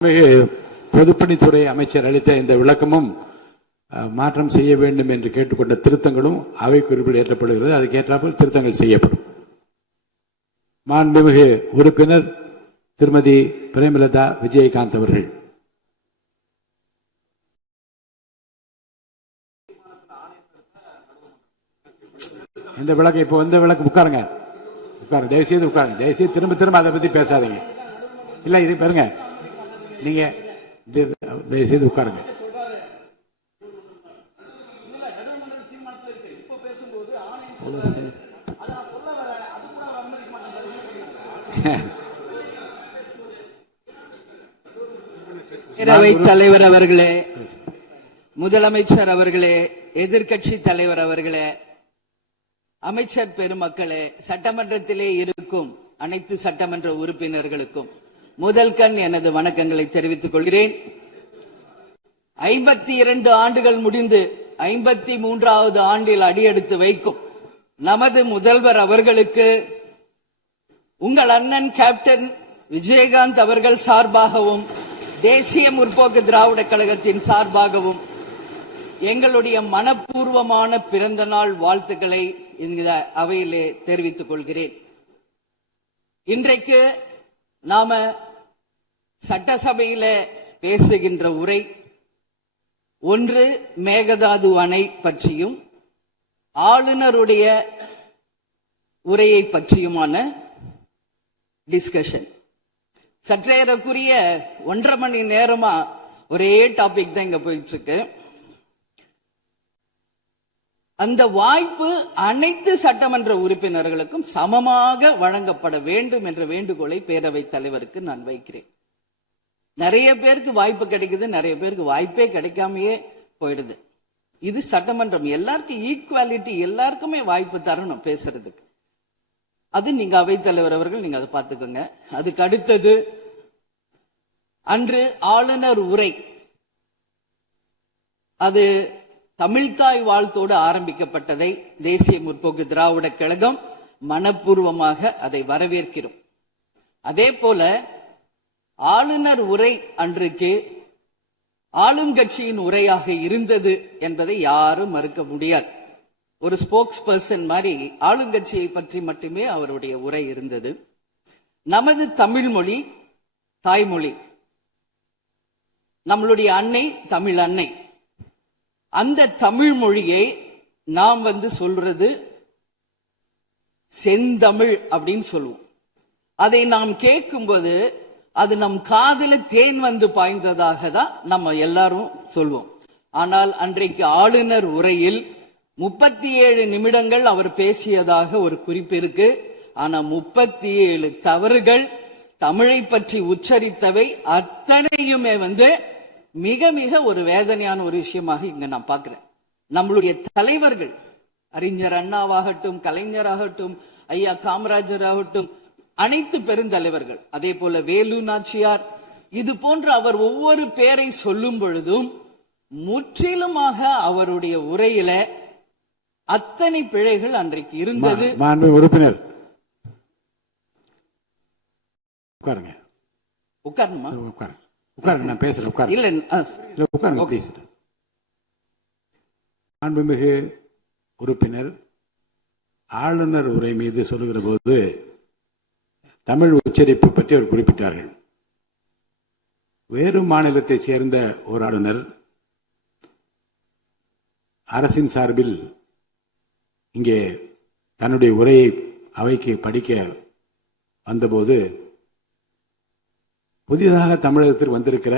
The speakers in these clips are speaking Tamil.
பொதுப்பணித்துறை அமைச்சர் அளித்த இந்த விளக்கமும் மாற்றம் செய்ய வேண்டும் என்று கேட்டுக்கொண்ட திருத்தங்களும் அவை குறிப்பில் ஏற்றப்படுகிறது. அதுக்கேற்றாமல் திருத்தங்கள் செய்யப்படும். மாண்புமிகு உறுப்பினர் திருமதி பிரேமலதா விஜயகாந்த் அவர்கள். இந்த விளக்கு இப்போ வந்து விளக்கு உட்காருங்க, உட்காருங்க, தயவுசெய்து உட்காருங்க, தயவுசெய்து திரும்ப திரும்ப அதை பத்தி பேசாதீங்க. இல்ல இது பாருங்க, நீங்க தயவுசெய்து உட்காருங்க. பேரவைத் தலைவர் அவர்களே, முதலமைச்சர் அவர்களே, எதிர்கட்சி தலைவர் அவர்களே, அமைச்சர் பெருமக்களே, சட்டமன்றத்திலே இருக்கும் அனைத்து சட்டமன்ற உறுப்பினர்களுக்கும் முதல் கண் எனது வணக்கங்களை தெரிவித்துக் கொள்கிறேன். 52 ஆண்டுகள் முடிந்து 53வது ஆண்டில் அடியெடுத்து வைக்கும் நமது முதல்வர் அவர்களுக்கு உங்கள் அண்ணன் கேப்டன் விஜயகாந்த் அவர்கள் சார்பாகவும் தேசிய முற்போக்கு திராவிட கழகத்தின் சார்பாகவும் எங்களுடைய மனப்பூர்வமான பிறந்த நாள் வாழ்த்துக்களை இந்த அவையிலே தெரிவித்துக் கொள்கிறேன். இன்றைக்கு நாம சட்டசபையில பேசுகின்ற உரை ஒன்று மேகதாது அணை பற்றியும் ஆளுநருடைய உரையை பற்றியுமான டிஸ்கஷன். சற்றேறக்குரிய 1.5 மணி நேரமா ஒரே டாபிக் தான் இங்க போயிட்டு இருக்கு. அந்த வாய்ப்பு அனைத்து சட்டமன்ற உறுப்பினர்களுக்கும் சமமாக வழங்கப்பட வேண்டும் என்ற வேண்டுகோளை பேரவைத் தலைவருக்கு நான் வைக்கிறேன். நிறைய பேருக்கு வாய்ப்பு கிடைக்குது, நிறைய பேருக்கு வாய்ப்பே கிடைக்காமையே போயிடுது. இது சட்டமன்றம், எல்லாருக்கும் ஈக்குவாலிட்டி, எல்லாருக்குமே வாய்ப்பு தரணும் பேசுறதுக்கு. அது நீங்க அவைத்தலைவர் அவர்கள் நீங்க அதை பார்த்துக்கோங்க. அதுக்கு அடுத்தது அன்று ஆளுநர் உரை, அது தமிழ்தாய் வாழ்த்தோடு ஆரம்பிக்கப்பட்டதை தேசிய முற்போக்கு திராவிட கழகம் மனப்பூர்வமாக அதை வரவேற்கிறோம். அதே போல ஆளுநர் உரை அன்றைக்கு ஆளும் கட்சியின் உரையாக இருந்தது என்பதை யாரும் மறுக்க முடியாது. ஒரு ஸ்போக்ஸ் பர்சன் மாதிரி ஆளுங்கட்சியை பற்றி மட்டுமே அவருடைய உரை இருந்தது. நமது தமிழ் மொழி தாய்மொழி, நம்மளுடைய அன்னை தமிழ் அன்னை. அந்த தமிழ் மொழியை நாம் சொல்றது செந்தமிழ் அப்படின்னு சொல்லுவோம். அதை நாம் கேட்கும்போது அது நம் காதில தேன் பாய்ந்ததாக தான் நம்ம எல்லாரும் சொல்வோம். ஆனால் அன்றைக்கு ஆளுநர் உரையில் 37 நிமிடங்கள் அவர் பேசியதாக ஒரு குறிப்பு இருக்கு. ஆனா 37 தவறுகள், தமிழை பற்றி உச்சரித்தவை அத்தனையுமே மிக மிக ஒரு வேதனையான ஒரு விஷயமாக இங்க நான் பார்க்கிறேன். நம்மளுடைய தலைவர்கள், அறிஞர் அண்ணாவாகட்டும், கலைஞராகட்டும், ஐயா காமராஜர் ஆகட்டும், அனைத்து பெருந்தலைவர்கள், அதே போல வேலு நாச்சியார், இது போன்ற அவர் ஒவ்வொரு பேரை சொல்லும் பொழுதும் முற்றிலுமாக அவருடைய உரையில அத்தனை பிழைகள் அன்றைக்கு இருந்தது. உறுப்பினர் உட்காருங்க, உட்காருமா, உட்காருங்க, நான் பேசுறேன், உட்காருங்க. இல்ல உட்காருங்க ப்ளீஸ். மாண்புமிகு உறுப்பினர் ஆளுநர் உரை மீது சொல்லுகிற போது தமிழ் உச்சரிப்பு பற்றி அவர் குறிப்பிட்டார்கள். வேறு மாநிலத்தை சேர்ந்த ஒரு ஆளுநர் அரசின் சார்பில் இங்கே தன்னுடைய உரையை அவைக்கு படிக்க வந்தபோது புதிதாக தமிழகத்தில் வந்திருக்கிற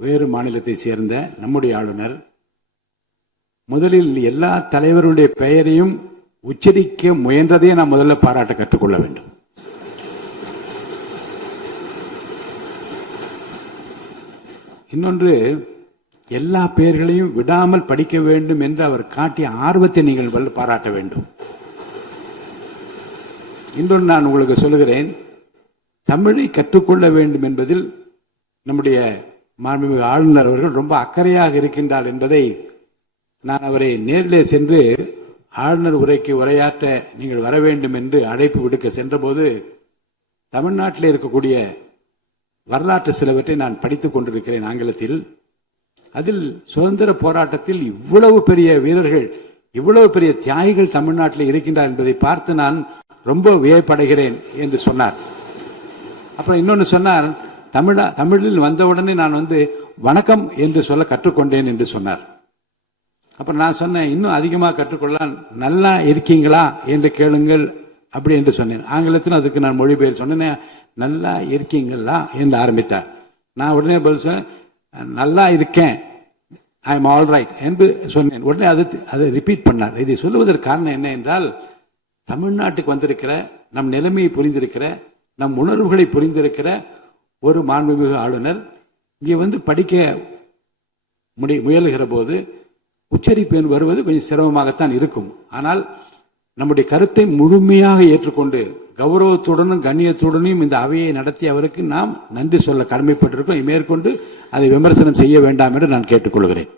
வேறு மாநிலத்தை சேர்ந்த நம்முடைய ஆளுநர் முதலில் எல்லா தலைவருடைய பெயரையும் உச்சரிக்க முயன்றதை நாம் முதல்ல பாராட்ட கற்றுக்கொள்ள வேண்டும். இன்னொன்று, எல்லா பெயர்களையும் விடாமல் படிக்க வேண்டும் என்று அவர் காட்டிய ஆர்வத்தை நீங்கள் பாராட்ட வேண்டும். இன்னொன்று நான் உங்களுக்கு சொல்லுகிறேன், தமிழை கற்றுக்கொள்ள வேண்டும் என்பதில் நம்முடைய மாண்புமிகு ஆளுநர் அவர்கள் ரொம்ப அக்கறையாக இருக்கின்றார் என்பதை நான் அவரை நேரிலே சென்று ஆளுநர் உரைக்கு உரையாற்ற நீங்கள் வர வேண்டும் என்று அழைப்பு விடுக்க சென்றபோது தமிழ்நாட்டில் இருக்கக்கூடிய வரலாற்று சிலவற்றை நான் படித்துக் கொண்டிருக்கிறேன் ஆங்கிலத்தில். அதில் சுதந்திர போராட்டத்தில் இவ்வளவு பெரிய வீரர்கள், இவ்வளவு பெரிய தியாகிகள் தமிழ்நாட்டில் இருக்கின்றார் என்பதை பார்த்து நான் ரொம்ப வியப்படைகிறேன் என்று சொன்னார். அப்புறம் இன்னொன்னு சொன்னார், தமிழில் வந்தவுடனே நான் வணக்கம் என்று சொல்ல கற்றுக்கொண்டேன் என்று சொன்னார். அப்புறம் நான் சொன்னேன், இன்னும் அதிகமாக கற்றுக்கொள்ள நல்லா இருக்கீங்களா என்று கேளுங்கள் அப்படி என்று சொன்னேன். ஆங்கிலத்தில் அதுக்கு நான் மொழிபெயர் சொன்னேன், நல்லா இருக்கீங்களா என்று ஆரம்பித்தார். நான் உடனே பதில் சொன்னேன், நல்லா இருக்கேன், ஐ எம் ஆல் ரைட் என்று சொன்னேன். உடனே அதை ரிப்பீட் பண்ணார். இதை சொல்லுவதற்கு காரணம் என்ன என்றால், தமிழ்நாட்டுக்கு வந்திருக்கிற, நம் நிலைமையை புரிந்திருக்கிற, நம் உணர்வுகளை புரிந்திருக்கிற ஒரு மாண்புமிகு ஆளுநர் இங்கே படிக்க முயலுகிற போது உச்சரிப்பு வருவது கொஞ்சம் சிரமமாகத்தான் இருக்கும். ஆனால் நம்முடைய கருத்தை முழுமையாக ஏற்றுக்கொண்டு கௌரவத்துடனும் கண்ணியத்துடனும் இந்த அவையை நடத்தி அவருக்கு நாம் நன்றி சொல்ல கடமைப்பட்டிருக்கோம். மேற்கொண்டு அதை விமர்சனம் செய்ய வேண்டாம் என்று நான் கேட்டுக்கொள்கிறேன்.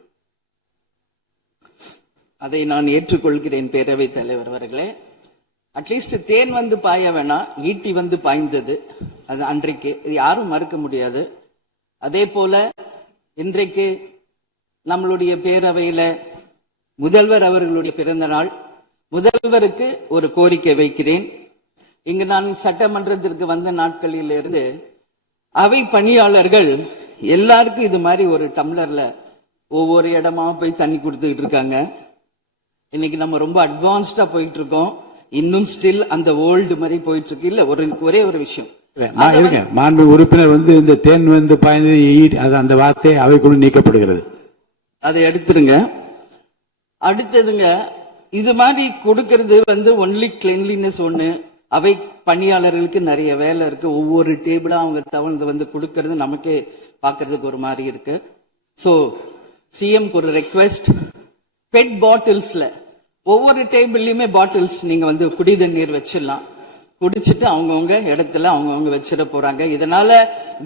அதை நான் ஏற்றுக்கொள்கிறேன் பேரவைத் தலைவர் அவர்களே. அட்லீஸ்ட் தேன் பாய வேணாம், ஈட்டி பாய்ந்தது அது அன்றைக்கு, இது யாரும் மறுக்க முடியாது. அதே போல இன்றைக்கு நம்மளுடைய பேரவையில முதல்வர் அவர்களுடைய பிறந்த நாள். முதல்வருக்கு ஒரு கோரிக்கை வைக்கிறேன். இங்கு நான் சட்டமன்றத்திற்கு வந்த நாட்களில் இருந்து அவை பணியாளர்கள் எல்லாருக்கும் இது மாதிரி ஒரு டம்ளர்ல ஒவ்வொரு இடமா போய் தண்ணி கொடுத்துக்கிட்டு இருக்காங்க. இன்னைக்கு நம்ம ரொம்ப அட்வான்ஸ்டா போயிட்டு இருக்கோம். இன்னும் ஸ்டில் அந்த ஓல்டு மாதிரி போயிட்டு இருக்கு. இல்ல ஒரே ஒரு விஷயம், மாண்பு உறுப்பினர் இந்த தேன் பாய்ந்தது அந்த வார்த்தை அவைக்குள் நீக்கப்படுகிறது. அதை எடுத்துருங்க. அடுத்ததுங்க, இது மாதிரி கொடுக்கறது ஒன்லி கிளீன்லினஸ் ஒண்ணு. அவை பணியாளர்களுக்கு நிறைய வேலை இருக்கு. ஒவ்வொரு டேபிளா அவங்க தவழ்ந்து கொடுக்கறது நமக்கே பாக்குறதுக்கு ஒரு மாதிரி இருக்கு. சோ சிஎம் ஒரு ரெக்வெஸ்ட், பெட் பாட்டில்ஸ்ல ஒவ்வொரு டேபிள்லயுமே பாட்டில்ஸ் நீங்க குடி தண்ணீர் வச்சிடலாம். குடிச்சிட்டு அவங்கவுங்க இடத்துல அவங்கவுங்க வச்சிட போறாங்க. இதனால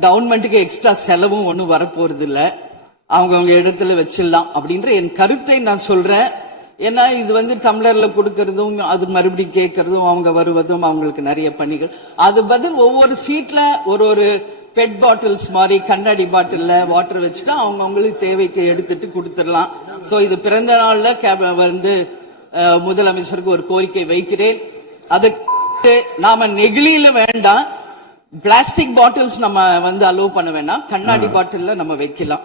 கவர்மெண்ட்டுக்கு எக்ஸ்ட்ரா செலவும் ஒன்னும் வரப்போறது இல்ல. அவங்கவுங்க இடத்துல வச்சிடலாம் அப்படின்ற என் கருத்தை நான் சொல்றேன். ஏன்னா இது டம்ளர்ல கொடுக்கறதும் அது மறுபடியும் கேட்கறதும் அவங்க வருவதும் அவங்களுக்கு நிறைய பணிகள். அது பதில் ஒவ்வொரு சீட்ல ஒரு பெட் பாட்டில்ஸ் மாதிரி கண்ணாடி பாட்டில்ல வாட்டர் வச்சுட்டா அவங்களுக்கு தேவைக்கு எடுத்துட்டு கொடுத்துடலாம். சோ இது பிறந்த நாள்ல முதலமைச்சருக்கு ஒரு கோரிக்கை வைக்கிறேன். அதுக்கு நாம நெகிழியில வேண்டாம், பிளாஸ்டிக் பாட்டில்ஸ் நம்ம அலோவ் பண்ண வேண்டாம், கண்ணாடி பாட்டில்ல நம்ம வைக்கலாம்.